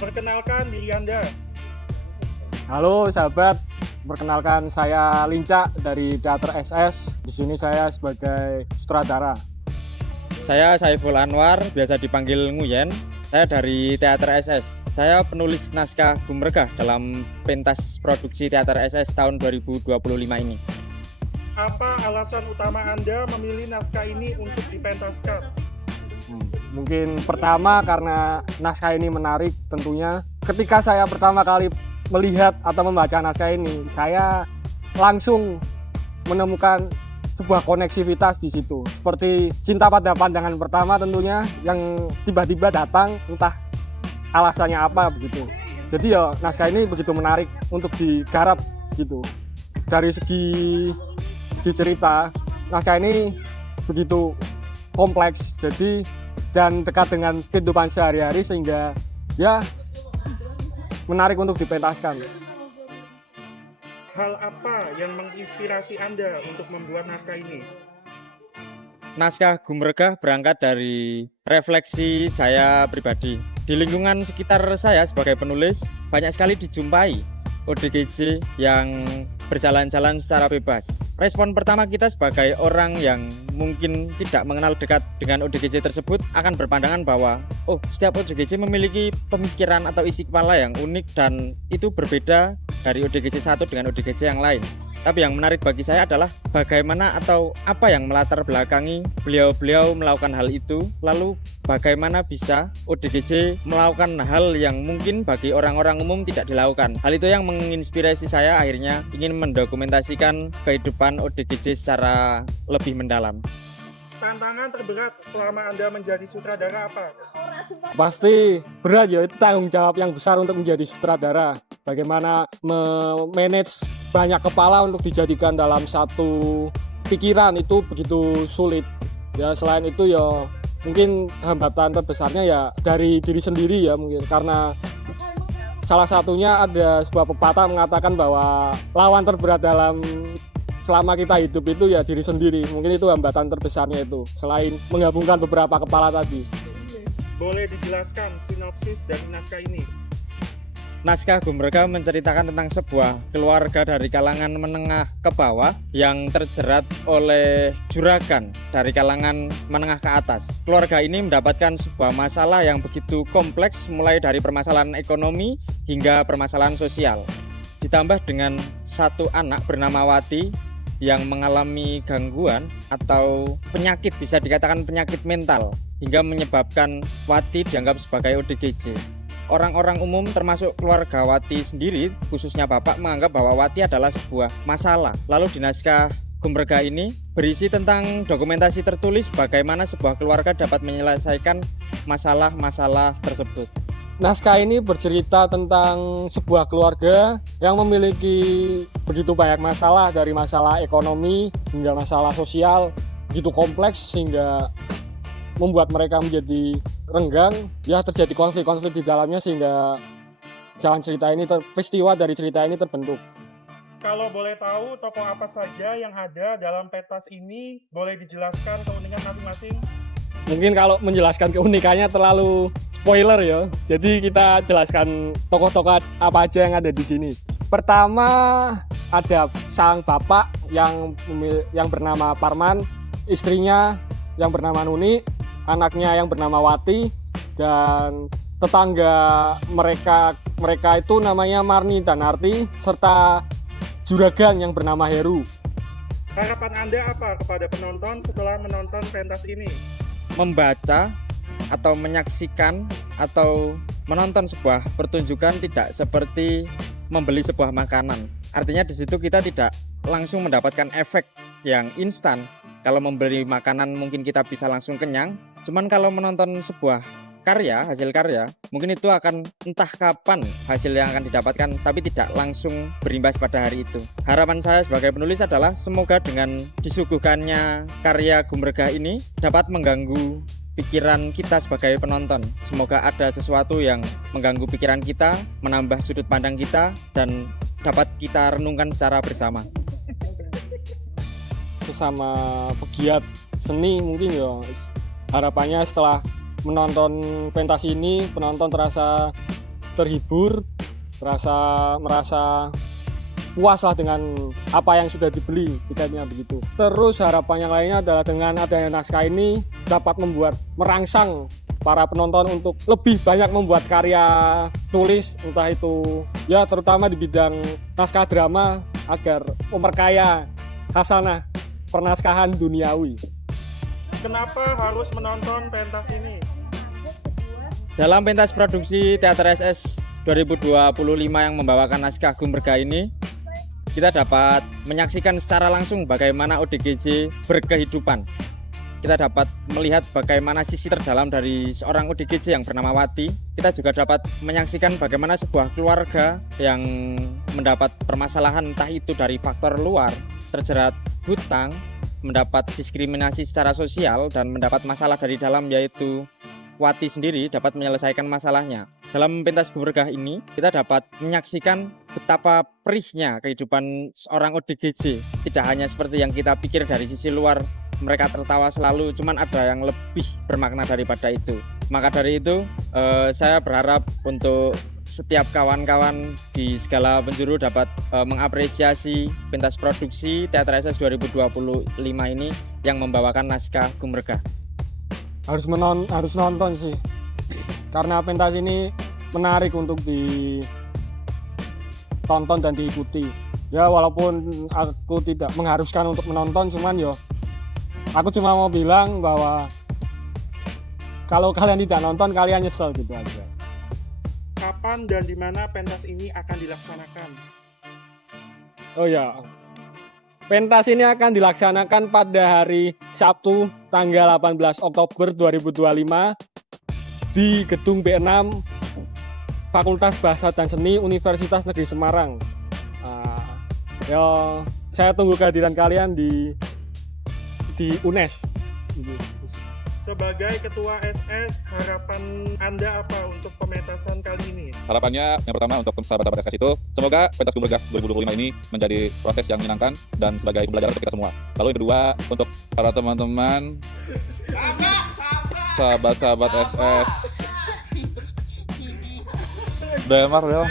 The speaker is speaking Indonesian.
Perkenalkan diri Anda. Halo sahabat, perkenalkan saya Linca dari Teater SS. Di sini saya sebagai sutradara. Saya Saiful Anwar, biasa dipanggil Nguyen. Saya dari Teater SS. Saya penulis naskah Gumregah dalam pentas produksi Teater SS tahun 2025 ini. Apa alasan utama Anda memilih naskah ini untuk dipentaskan? Mungkin pertama karena naskah ini menarik tentunya. Ketika saya pertama kali melihat atau membaca naskah ini, saya langsung menemukan sebuah koneksivitas di situ. Seperti cinta pada pandangan pertama tentunya yang tiba-tiba datang, entah alasannya apa begitu. Jadi ya naskah ini begitu menarik untuk digarap gitu. Dari segi cerita, naskah ini begitu kompleks dan dekat dengan kehidupan sehari-hari sehingga ya menarik untuk dipentaskan. Hal apa yang menginspirasi Anda untuk membuat naskah ini? Naskah Gumregah berangkat dari refleksi saya pribadi. Di lingkungan sekitar saya sebagai penulis, banyak sekali dijumpai ODGJ yang berjalan-jalan secara bebas. Respon pertama kita sebagai orang yang mungkin tidak mengenal dekat dengan ODGJ tersebut akan berpandangan bahwa setiap ODGJ memiliki pemikiran atau isi kepala yang unik dan itu berbeda dari ODGJ satu dengan ODGJ yang lain. Tapi yang menarik bagi saya adalah bagaimana atau apa yang melatar belakangi beliau-beliau melakukan hal itu, lalu bagaimana bisa ODGJ melakukan hal yang mungkin bagi orang-orang umum tidak dilakukan. Hal itu yang menginspirasi saya akhirnya ingin mendokumentasikan kehidupan ODGJ secara lebih mendalam. Tantangan terberat selama Anda menjadi sutradara apa? Pasti berat ya, itu tanggung jawab yang besar untuk menjadi sutradara. Bagaimana memanage banyak kepala untuk dijadikan dalam satu pikiran itu begitu sulit. Ya selain itu ya mungkin hambatan terbesarnya ya dari diri sendiri ya mungkin, karena salah satunya ada sebuah pepatah mengatakan bahwa lawan terberat dalam selama kita hidup itu ya diri sendiri. Mungkin itu hambatan terbesarnya itu, selain menggabungkan beberapa kepala tadi. Boleh dijelaskan sinopsis dari naskah ini? Naskah Gumregah menceritakan tentang sebuah keluarga dari kalangan menengah ke bawah yang terjerat oleh juragan dari kalangan menengah ke atas. Keluarga ini mendapatkan sebuah masalah yang begitu kompleks, mulai dari permasalahan ekonomi hingga permasalahan sosial. Ditambah dengan satu anak bernama Wati yang mengalami gangguan atau penyakit, bisa dikatakan penyakit mental, hingga menyebabkan Wati dianggap sebagai ODGJ. Orang-orang umum termasuk keluarga Wati sendiri, khususnya bapak, menganggap bahwa Wati adalah sebuah masalah. Lalu di naskah Gumregah ini berisi tentang dokumentasi tertulis bagaimana sebuah keluarga dapat menyelesaikan masalah-masalah tersebut. Naskah ini bercerita tentang sebuah keluarga yang memiliki begitu banyak masalah, dari masalah ekonomi hingga masalah sosial, begitu kompleks sehingga membuat mereka menjadi renggang. Ya terjadi konflik-konflik di dalamnya sehingga jalan cerita ini, peristiwa dari cerita ini terbentuk. Kalau boleh tahu tokoh apa saja yang ada dalam pentas ini, boleh dijelaskan keunikan masing-masing? Mungkin kalau menjelaskan keunikannya terlalu spoiler ya. Jadi kita jelaskan tokoh-tokoh apa aja yang ada di sini. Pertama ada sang bapak yang bernama Parman, istrinya yang bernama Nuni, anaknya yang bernama Wati, dan tetangga mereka itu namanya Marni dan Arti, serta juragan yang bernama Heru. Harapan Anda apa kepada penonton setelah menonton pentas ini? Membaca atau menyaksikan atau menonton sebuah pertunjukan tidak seperti membeli sebuah makanan. Artinya di situ kita tidak langsung mendapatkan efek yang instan. Kalau membeli makanan mungkin kita bisa langsung kenyang. Cuman kalau menonton sebuah hasil karya, mungkin itu akan entah kapan hasil yang akan didapatkan, tapi tidak langsung berimbas pada hari itu. Harapan saya sebagai penulis adalah semoga dengan disuguhkannya karya Gumregah ini dapat mengganggu pikiran kita sebagai penonton. Semoga ada sesuatu yang mengganggu pikiran kita, menambah sudut pandang kita, dan dapat kita renungkan secara bersama. Sesama pegiat seni mungkin ya, harapannya setelah menonton pentas ini penonton terasa terhibur, merasa puas lah dengan apa yang sudah dibeli tiketnya begitu. Terus harapan yang lainnya adalah dengan adanya naskah ini dapat merangsang para penonton untuk lebih banyak membuat karya tulis, entah itu ya terutama di bidang naskah drama agar memperkaya khasanah pernaskahan duniawi. Kenapa harus menonton pentas ini? Dalam pentas produksi Teater SS 2025 yang membawakan naskah Gumregah ini, kita dapat menyaksikan secara langsung bagaimana ODGJ berkehidupan. Kita dapat melihat bagaimana sisi terdalam dari seorang ODGJ yang bernama Wati. Kita juga dapat menyaksikan bagaimana sebuah keluarga yang mendapat permasalahan entah itu dari faktor luar, terjerat hutang, mendapat diskriminasi secara sosial, dan mendapat masalah dari dalam, yaitu Wati sendiri dapat menyelesaikan masalahnya. Dalam pentas Gumregah ini, kita dapat menyaksikan betapa perihnya kehidupan seorang ODGJ. Tidak hanya seperti yang kita pikir dari sisi luar, mereka tertawa selalu, cuman ada yang lebih bermakna daripada itu. Maka dari itu, saya berharap untuk setiap kawan-kawan di segala penjuru dapat mengapresiasi pentas produksi Teater SS 2025 ini yang membawakan naskah Gumregah. Harus nonton sih, karena pentas ini menarik untuk ditonton dan diikuti. Ya walaupun aku tidak mengharuskan untuk menonton, cuman yo aku cuma mau bilang bahwa kalau kalian tidak nonton kalian nyesel gitu aja. Kapan dan di mana pentas ini akan dilaksanakan? Oh ya, pentas ini akan dilaksanakan pada hari Sabtu tanggal 18 Oktober 2025 di Gedung B6 Fakultas Bahasa dan Seni Universitas Negeri Semarang. Saya tunggu kehadiran kalian di UNES. Sebagai Ketua SS, harapan Anda apa untuk pementasan kali ini? Harapannya yang pertama untuk sahabat-sahabat SS itu, semoga pentas Gumregah 2025 ini menjadi proses yang menyenangkan dan sebagai pembelajaran untuk kita semua. Lalu yang kedua, untuk para teman-teman, sahabat-sahabat SS, Demar dong.